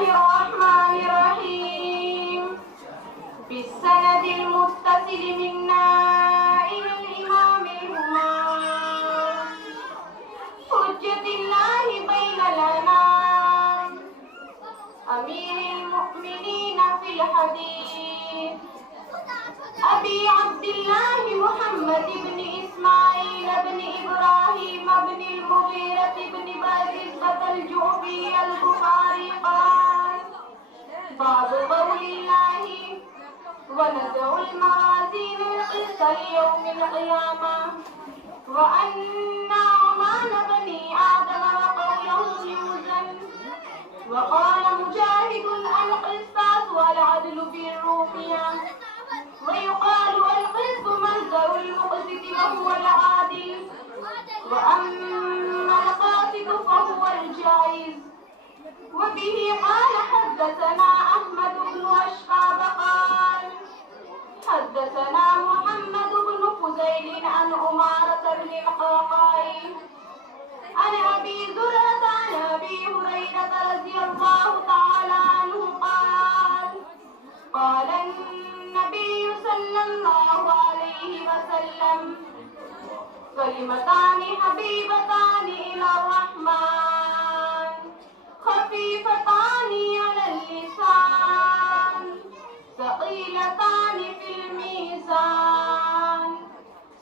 الرحمن الرحيم بالسند المتصل منا إلى الإمام الهمام حجة الله بين الأنام أمير المؤمنين في الحديث أبي عبد الله محمد بن إسماعيل بن إبراهيم بن المغيرة بن بردة الجعفي البخاري قال باب قول الله ونضع الموازين القسط ليوم القيامة وأن أعمال بني آدم وقولهم يوزن وقال مجاهد القسطاس والعدل بالروحية ويقال القسط مصدر المقسط وهو العادل وأما القاسط فهو الجائز. وبه قال حدثنا أحمد بن أشقاب قال حدثنا محمد بن فضيل عن أمارة بن القعقاع عن أبي زرعة عن أبي هريرة رضي الله تعالى عنه قال قال النبي صلى الله عليه وسلم كلمتان حبيبتان إلى الرحمن خفيفتان على اللسان ثقيلتان في الميزان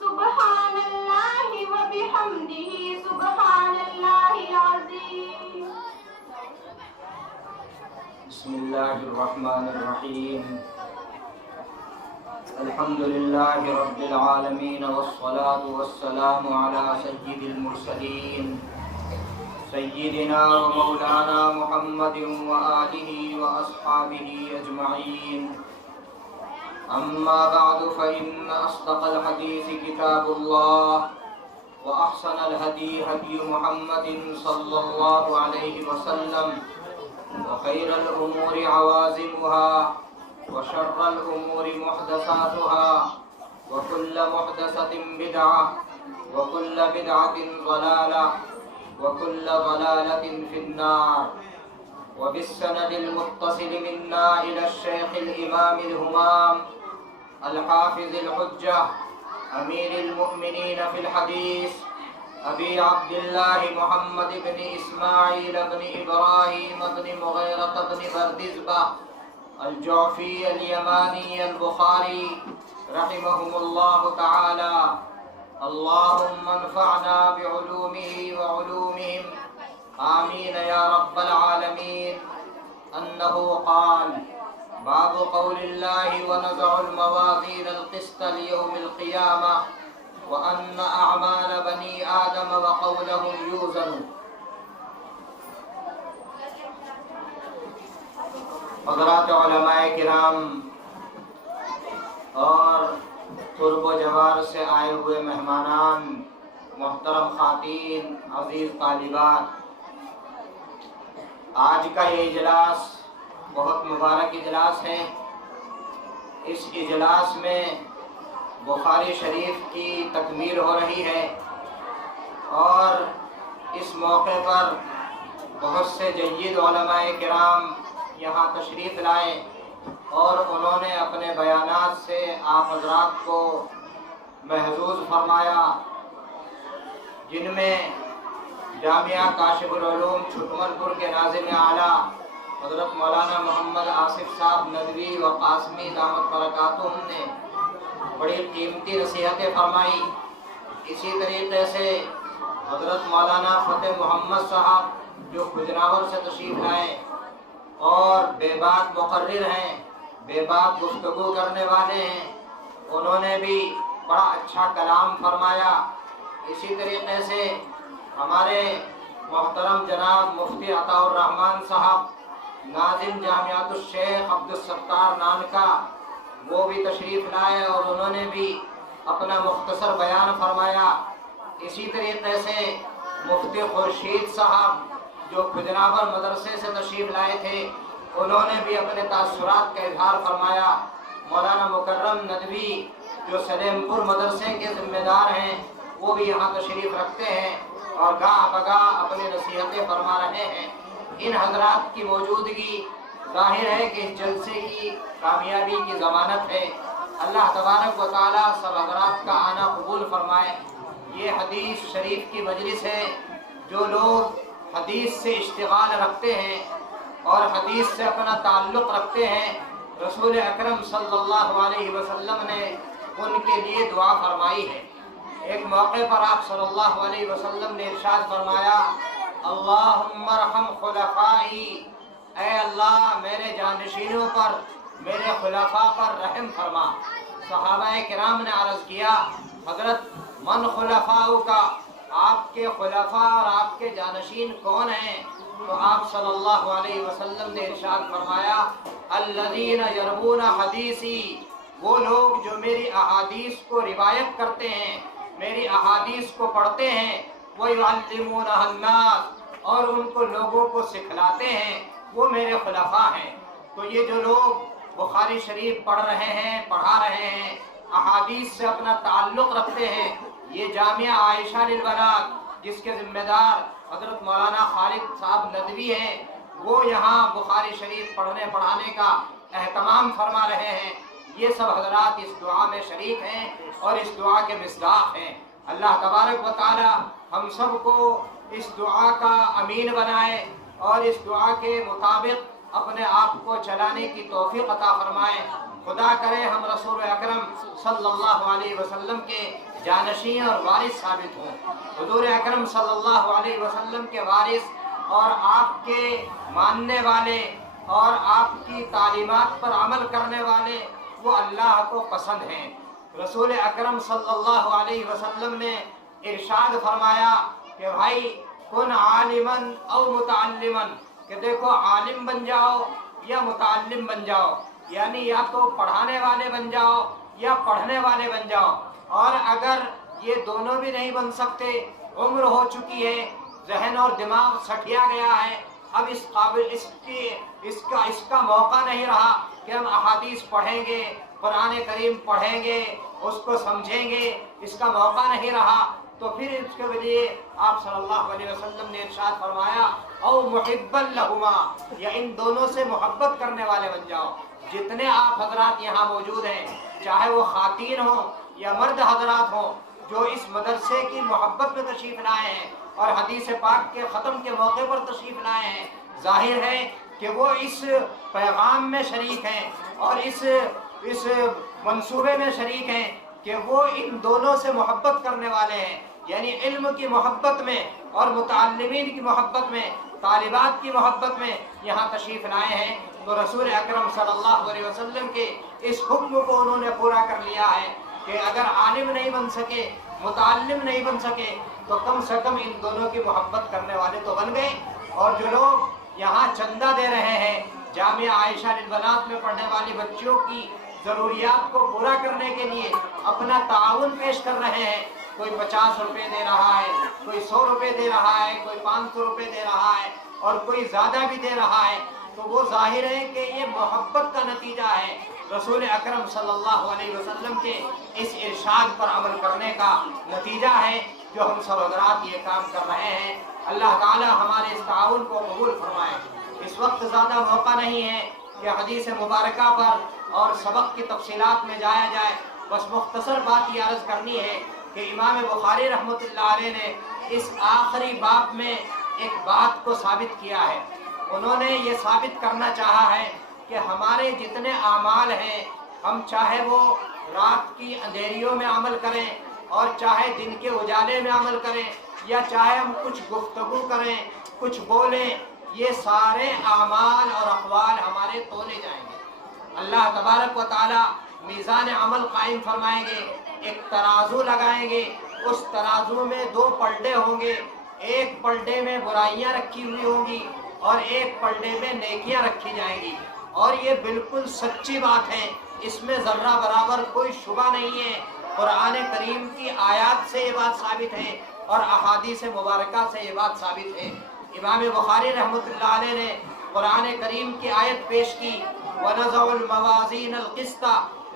سبحان الله وبحمده سبحان الله العظيم. بسم الله الرحمن الرحيم الحمد لله رب العالمين والصلاة والسلام على سيد المرسلين سيدنا ومولانا محمد وآله وأصحابه أجمعين. أما بعد فإن أصدق الحديث كتاب الله وأحسن الهدي هدي محمد صلى الله عليه وسلم وخير الأمور عوازمها وشر الأمور محدثاتها وكل محدثة بدعة وكل بدعة ضلالة وكل ضلالة في النار. وبالسند المتصل منا إلى الشيخ الإمام الهمام الحافظ الحجة أمير المؤمنين في الحديث أبي عبد الله محمد بن إسماعيل بن إبراهيم بن مغيرة بن بردزبة الجعفي اليماني البخاري رحمهم الله تعالى. اللهم انفعنا بعلومه وعلومهم آمين يا رب العالمين. أنه قال باب قول الله ونضع الموازين القسط ليوم القيامة وأن أعمال بني آدم وقولهم يوزن. حضرات علماء کرام اور قرب و جوار سے آئے ہوئے مہمانان، محترم خواتین، عزیز طالبات، آج کا یہ اجلاس بہت مبارک اجلاس ہے. اس اجلاس میں بخاری شریف کی تکمیل ہو رہی ہے اور اس موقع پر بہت سے جید علماء کرام یہاں تشریف لائے اور انہوں نے اپنے بیانات سے آپ حضرات کو محظوظ فرمایا، جن میں جامعہ کاشف العلوم چھٹمل پور کے ناظم اعلیٰ حضرت مولانا محمد آصف صاحب ندوی و قاسمی دامت برکاتہم نے بڑی قیمتی نصیحتیں فرمائی. اسی طریقے سے حضرت مولانا فتح محمد صاحب جو کھجراور سے تشریف لائے اور بے بات مقرر ہیں، بے بات گفتگو کرنے والے ہیں، انہوں نے بھی بڑا اچھا کلام فرمایا. اسی طریقے سے ہمارے محترم جناب مفتی عطاء الرحمن صاحب ناظم جامعۃ الشیخ عبدالستار نانکا وہ بھی تشریف لائے اور انہوں نے بھی اپنا مختصر بیان فرمایا. اسی طریقے سے مفتی خورشید صاحب جو کھجراور مدرسے سے تشریف لائے تھے انہوں نے بھی اپنے تاثرات کا اظہار فرمایا. مولانا مکرم ندوی جو سلیم پور مدرسے کے ذمہ دار ہیں وہ بھی یہاں تشریف رکھتے ہیں اور گاہ بگاہ اپنی نصیحتیں فرما رہے ہیں. ان حضرات کی موجودگی ظاہر ہے کہ اس جلسے کی کامیابی کی ضمانت ہے۔ اللہ تبارک و تعالیٰ سب حضرات کا آنا قبول فرمائے۔ یہ حدیث شریف کی مجلس ہے۔ جو لوگ حدیث سے اشتغال رکھتے ہیں اور حدیث سے اپنا تعلق رکھتے ہیں، رسول اکرم صلی اللہ علیہ وسلم نے ان کے لیے دعا فرمائی ہے۔ ایک موقع پر آپ صلی اللہ علیہ وسلم نے ارشاد فرمایا، اللہم ارحم خلفائی، اے اللہ میرے جانشینوں پر، میرے خلفاء پر رحم فرما۔ صحابہ کرام نے عرض کیا، حضرت من خلفاؤ کا، آپ کے خلفاء اور آپ کے جانشین کون ہیں؟ تو آپ صلی اللہ علیہ وسلم نے ارشاد فرمایا، الذین یروون حدیثی، وہ لوگ جو میری احادیث کو روایت کرتے ہیں، میری احادیث کو پڑھتے ہیں، وَيُعَلِّمُونَهَا النَّاسَ، اور ان کو لوگوں کو سکھلاتے ہیں، وہ میرے خلفاء ہیں۔ تو یہ جو لوگ بخاری شریف پڑھ رہے ہیں، پڑھا رہے ہیں، احادیث سے اپنا تعلق رکھتے ہیں، یہ جامعہ عائشہ للبنات جس کے ذمہ دار حضرت مولانا خالد صاحب ندوی ہیں، وہ یہاں بخاری شریف پڑھنے پڑھانے کا اہتمام فرما رہے ہیں۔ یہ سب حضرات اس دعا میں شریک ہیں اور اس دعا کے مصداق ہیں۔ اللہ تبارک و تعالی ہم سب کو اس دعا کا امین بنائے اور اس دعا کے مطابق اپنے آپ کو چلانے کی توفیق عطا فرمائے۔ خدا کرے ہم رسول اکرم صلی اللہ علیہ وسلم کے جانشین اور وارث ثابت ہوں۔ حضور اکرم صلی اللہ علیہ وسلم کے وارث اور آپ کے ماننے والے اور آپ کی تعلیمات پر عمل کرنے والے وہ اللہ کو پسند ہیں۔ رسول اکرم صلی اللہ علیہ وسلم نے ارشاد فرمایا کہ بھائی کن عالماً او متعلماً، کہ دیکھو عالم بن جاؤ یا متعلم بن جاؤ، یعنی یا تو پڑھانے والے بن جاؤ یا پڑھنے والے بن جاؤ، اور اگر یہ دونوں بھی نہیں بن سکتے، عمر ہو چکی ہے، ذہن اور دماغ سٹیا گیا ہے، اب اس قابل اس کا موقع نہیں رہا کہ ہم احادیث پڑھیں گے، قرآن کریم پڑھیں گے، اس کو سمجھیں گے، اس کا موقع نہیں رہا، تو پھر اس کے لیے آپ صلی اللہ علیہ وسلم نے ارشاد فرمایا، او محبا لہما، یا ان دونوں سے محبت کرنے والے بن جاؤ۔ جتنے آپ حضرات یہاں موجود ہیں، چاہے وہ خواتین ہوں یا مرد حضرات ہوں، جو اس مدرسے کی محبت میں تشریف لائے ہیں اور حدیث پاک کے ختم کے موقع پر تشریف لائے ہیں، ظاہر ہے کہ وہ اس پیغام میں شریک ہیں اور اس منصوبے میں شریک ہیں کہ وہ ان دونوں سے محبت کرنے والے ہیں، یعنی علم کی محبت میں اور متعلمین کی محبت میں، طالبات کی محبت میں یہاں تشریف لائے ہیں۔ تو رسول اکرم صلی اللہ علیہ وسلم کے اس حکم کو انہوں نے پورا کر لیا ہے کہ اگر عالم نہیں بن سکے، متعلم نہیں بن سکے، تو کم سے کم ان دونوں کی محبت کرنے والے تو بن گئے۔ اور جو لوگ یہاں چندہ دے رہے ہیں، جامعہ عائشہ للبنات میں پڑھنے والی بچیوں کی ضروریات کو پورا کرنے کے لیے اپنا تعاون پیش کر رہے ہیں، کوئی 50 روپے دے رہا ہے، کوئی 100 روپے دے رہا ہے، کوئی 500 روپے دے رہا ہے اور کوئی زیادہ بھی دے رہا ہے، تو وہ ظاہر ہے کہ یہ محبت کا نتیجہ ہے، رسول اکرم صلی اللہ علیہ وسلم کے اس ارشاد پر عمل کرنے کا نتیجہ ہے جو ہم سب حضرات یہ کام کر رہے ہیں۔ اللہ تعالی ہمارے اس تعاون کو قبول فرمائے۔ اس وقت زیادہ موقع نہیں ہے کہ حدیث مبارکہ پر اور سبق کی تفصیلات میں جایا جائے، بس مختصر بات یہ عرض کرنی ہے کہ امام بخاری رحمۃ اللہ علیہ نے اس آخری باب میں ایک بات کو ثابت کیا ہے۔ انہوں نے یہ ثابت کرنا چاہا ہے کہ ہمارے جتنے اعمال ہیں، ہم چاہے وہ رات کی اندھیریوں میں عمل کریں اور چاہے دن کے اجالے میں عمل کریں، یا چاہے ہم کچھ گفتگو کریں، کچھ بولیں، یہ سارے اعمال اور اقوال ہمارے تولے جائیں گے۔ اللہ تبارک و تعالی میزان عمل قائم فرمائیں گے، ایک ترازو لگائیں گے، اس ترازو میں 2 پلڑے ہوں گے، ایک پلڑے میں برائیاں رکھی ہوئی ہوں گی اور ایک پلڑے میں نیکیاں رکھی جائیں گی، اور یہ بالکل سچی بات ہے، اس میں ذرہ برابر کوئی شبہ نہیں ہے۔ قرآن کریم کی آیات سے یہ بات ثابت ہے اور احادیث مبارکہ سے یہ بات ثابت ہے۔ امام بخاری رحمۃ اللہ علیہ نے قرآن کریم کی آیت پیش کی، وَنَضَعُ الْمَوَازِينَ الْقِسْطَ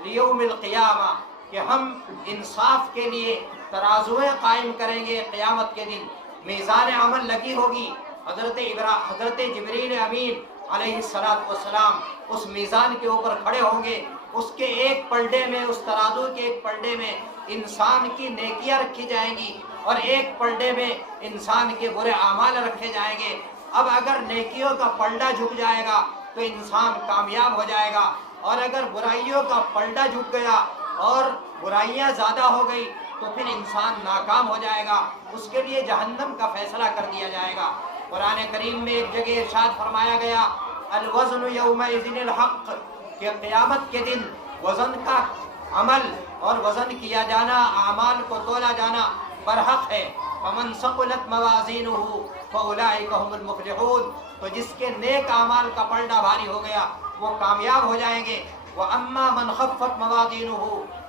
لِيَوْمِ الْقِيَامَةِ، کہ ہم انصاف کے لیے ترازویں قائم کریں گے قیامت کے دن، میزان عمل لگی ہوگی، حضرت جبریل امین علیہ السلام اس میزان کے اوپر کھڑے ہوں گے. اس کے ایک پلڑے میں، اس ترازو کے ایک پلڑے میں انسان کی نیکیاں رکھی جائیں گی اور ایک پلڑے میں انسان کے برے اعمال رکھے جائیں گے. اب اگر نیکیوں کا پلڑا جھک جائے گا تو انسان کامیاب ہو جائے گا، اور اگر برائیوں کا پلڑا جھک گیا اور برائیاں زیادہ ہو گئی تو پھر انسان ناکام ہو جائے گا، اس کے لیے جہنم کا فیصلہ کر دیا جائے گا. قرآن کریم میں ایک جگہ ارشاد فرمایا گیا الوزن یومئذ الحق، کہ قیامت کے دن وزن کا عمل اور وزن کیا جانا، اعمال کو تولا جانا برحق ہے. فمن ثقلت موازینہ فاولئک هم المفلحون، تو جس کے نیک اعمال کا پلڑا بھاری ہو گیا وہ کامیاب ہو جائیں گے. واما من خفت موازینہ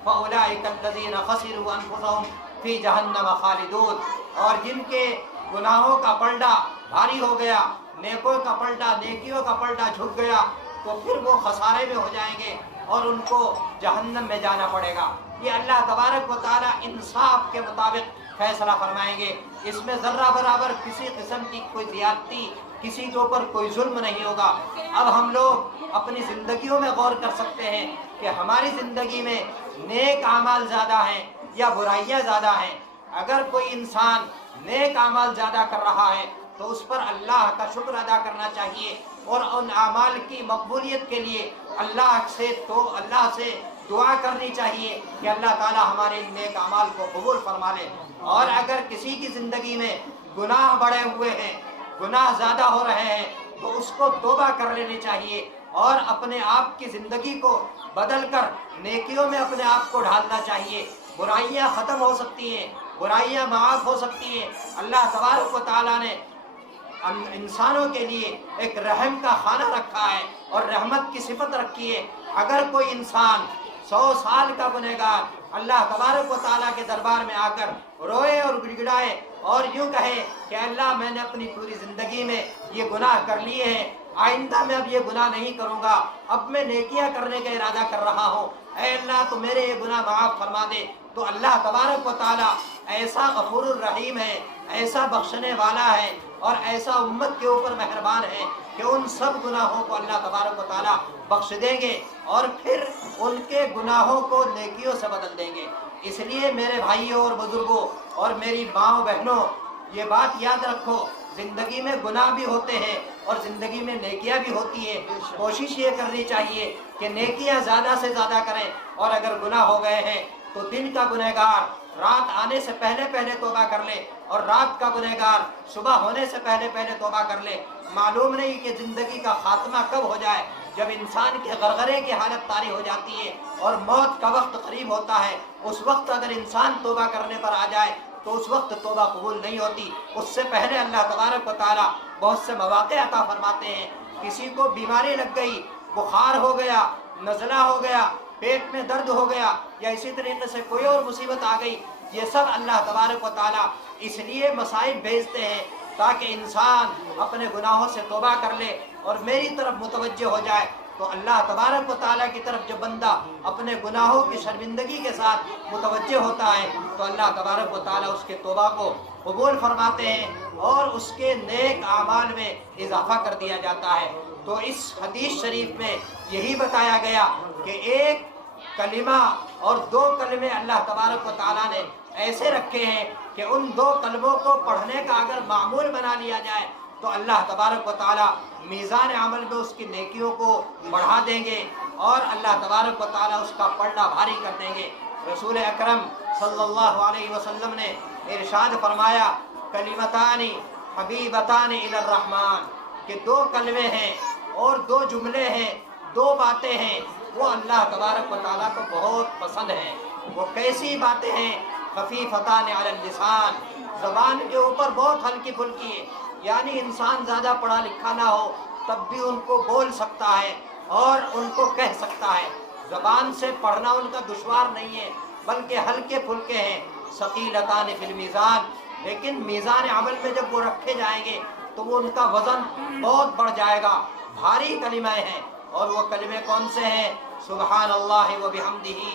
فاولئک الذین خسروا انفسهم فی جہنم خالدون، اور جن کے گناہوں کا پلڑا بھاری ہو گیا، نیکیوں کا پلڑا جھک گیا، تو پھر وہ خسارے میں ہو جائیں گے اور ان کو جہنم میں جانا پڑے گا. یہ اللہ تبارک و تعالیٰ انصاف کے مطابق فیصلہ فرمائیں گے. اس میں ذرہ برابر کسی قسم کی کوئی زیادتی، کسی کے اوپر کوئی ظلم نہیں ہوگا. اب ہم لوگ اپنی زندگیوں میں غور کر سکتے ہیں کہ ہماری زندگی میں نیک اعمال زیادہ ہیں یا برائیاں زیادہ ہیں. اگر کوئی انسان نیک اعمال زیادہ کر رہا ہے تو اس پر اللہ کا شکر ادا کرنا چاہیے اور ان اعمال کی مقبولیت کے لیے اللہ سے دعا کرنی چاہیے کہ اللہ تعالی ہمارے نیک اعمال کو قبول فرما لے. اور اگر کسی کی زندگی میں گناہ بڑھے ہوئے ہیں، گناہ زیادہ ہو رہے ہیں، تو اس کو توبہ کر لینی چاہیے اور اپنے آپ کی زندگی کو بدل کر نیکیوں میں اپنے آپ کو ڈھالنا چاہیے. برائیاں ختم ہو سکتی ہیں، برائیاں معاف ہو سکتی ہیں. اللہ تبارک و تعالیٰ نے انسانوں کے لیے ایک رحم کا خانہ رکھا ہے اور رحمت کی صفت رکھی ہے. اگر کوئی انسان 100 سال کا گنہگار اللہ تبارک و تعالیٰ کے دربار میں آ کر روئے اور گڑ گڑائے اور یوں کہے کہ اللہ میں نے اپنی پوری زندگی میں یہ گناہ کر لیے ہیں، آئندہ میں اب یہ گناہ نہیں کروں گا، اب میں نیکیاں کرنے کا ارادہ کر رہا ہوں، اے اللہ تو میرے یہ گناہ معاف فرما دے، تو اللہ تبارک و تعالیٰ ایسا غفور الرحیم ہے، ایسا بخشنے والا ہے اور ایسا امت کے اوپر مہربان ہے کہ ان سب گناہوں کو اللہ تبارک و تعالیٰ بخش دیں گے اور پھر ان کے گناہوں کو نیکیوں سے بدل دیں گے. اس لیے میرے بھائیوں اور بزرگوں اور میری ماؤں بہنوں، یہ بات یاد رکھو، زندگی میں گناہ بھی ہوتے ہیں اور زندگی میں نیکیاں بھی ہوتی ہیں. کوشش یہ کرنی چاہیے کہ نیکیاں زیادہ سے زیادہ کریں، اور اگر گناہ ہو گئے ہیں تو دن کا گنہگار رات آنے سے پہلے توبہ کر لے اور رات کا گنہگار صبح ہونے سے پہلے توبہ کر لے. معلوم نہیں کہ زندگی کا خاتمہ کب ہو جائے. جب انسان کے غرغرے کی حالت طاری ہو جاتی ہے اور موت کا وقت قریب ہوتا ہے، اس وقت اگر انسان توبہ کرنے پر آ جائے تو اس وقت توبہ قبول نہیں ہوتی. اس سے پہلے اللہ تبارک و تعالیٰ بہت سے مواقع عطا فرماتے ہیں. کسی کو بیماری لگ گئی، بخار ہو گیا، نزلہ ہو گیا، پیٹ میں درد ہو گیا، یا اسی طریقے سے کوئی اور مصیبت آ گئی، یہ سب اللہ تبارک و تعالیٰ اس لیے مصائب بھیجتے ہیں تاکہ انسان اپنے گناہوں سے توبہ کر لے اور میری طرف متوجہ ہو جائے. تو اللہ تبارک و تعالیٰ کی طرف جب بندہ اپنے گناہوں کی شرمندگی کے ساتھ متوجہ ہوتا ہے تو اللہ تبارک و تعالیٰ اس کے توبہ کو قبول فرماتے ہیں اور اس کے نیک اعمال میں اضافہ کر دیا جاتا ہے. تو اس حدیث شریف میں یہی بتایا گیا کہ ایک کلمہ اور 2 کلمے اللہ تبارک و تعالیٰ نے ایسے رکھے ہیں کہ ان 2 کلموں کو پڑھنے کا اگر معمول بنا لیا جائے تو اللہ تبارک و تعالیٰ میزان عمل میں اس کی نیکیوں کو بڑھا دیں گے اور اللہ تبارک و تعالیٰ اس کا پلڑا بھاری کر دیں گے. رسول اکرم صلی اللہ علیہ وسلم نے ارشاد فرمایا کلمتان حبیبتان الی الرحمن، کہ 2 کلمے ہیں اور 2 جملے ہیں، 2 باتیں ہیں، وہ اللہ تبارک و تعالیٰ کو بہت پسند ہیں. وہ کیسی باتیں ہیں؟ خفیفتان علی اللسان، زبان کے اوپر بہت ہلکی پھلکی ہے، یعنی انسان زیادہ پڑھا لکھا نہ ہو تب بھی ان کو بول سکتا ہے اور ان کو کہہ سکتا ہے. زبان سے پڑھنا ان کا دشوار نہیں ہے بلکہ ہلکے پھلکے ہیں. ثقیلتان فی المیزان، لیکن میزان عمل میں جب وہ رکھے جائیں گے تو وہ ان کا وزن بہت بڑھ جائے گا. بھاری کلمہ ہیں اور وہ کلمے کون سے ہیں؟ سبحان اللہ و بحمدہ،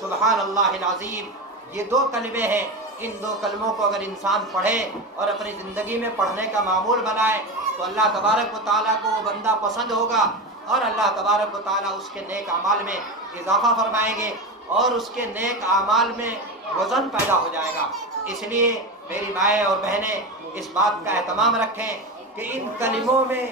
سبحان اللہ العظیم. یہ 2 کلمے ہیں. ان دو کلموں کو اگر انسان پڑھے اور اپنی زندگی میں پڑھنے کا معمول بنائے تو اللہ تبارک و تعالیٰ کو وہ بندہ پسند ہوگا، اور اللہ تبارک و تعالیٰ اس کے نیک اعمال میں اضافہ فرمائیں گے اور اس کے نیک اعمال میں وزن پیدا ہو جائے گا۔ اس لیے میری مائیں اور بہنیں اس بات کا اہتمام رکھیں کہ ان کلموں میں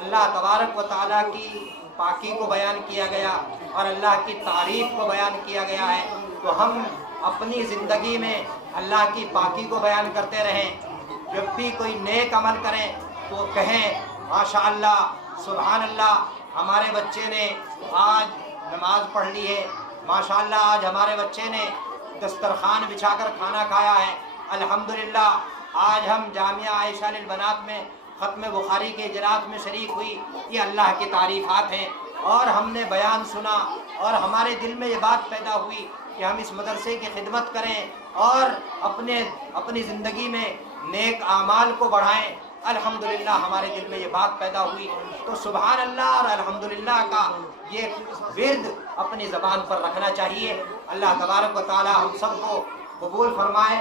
اللہ تبارک و تعالیٰ کی پاکی کو بیان کیا گیا اور اللہ کی تعریف کو بیان کیا گیا ہے، تو ہم اپنی زندگی میں اللہ کی پاکی کو بیان کرتے رہیں۔ جب بھی کوئی نیک عمل کریں تو کہیں ماشاء اللہ، سبحان اللہ، ہمارے بچے نے آج نماز پڑھ لی ہے، ماشاء اللہ آج ہمارے بچے نے دسترخوان بچھا کر کھانا کھایا ہے، الحمدللہ آج ہم جامعہ عائشہ للبنات میں ختم بخاری کے اجلاس میں شریک ہوئی۔ یہ اللہ کی تعریفات ہیں، اور ہم نے بیان سنا اور ہمارے دل میں یہ بات پیدا ہوئی کہ ہم اس مدرسے کی خدمت کریں اور اپنی زندگی میں نیک اعمال کو بڑھائیں۔ الحمدللہ ہمارے دل میں یہ بات پیدا ہوئی، تو سبحان اللہ اور الحمدللہ کا یہ ورد اپنی زبان پر رکھنا چاہیے۔ اللہ تبارک و تعالی ہم سب کو قبول فرمائے۔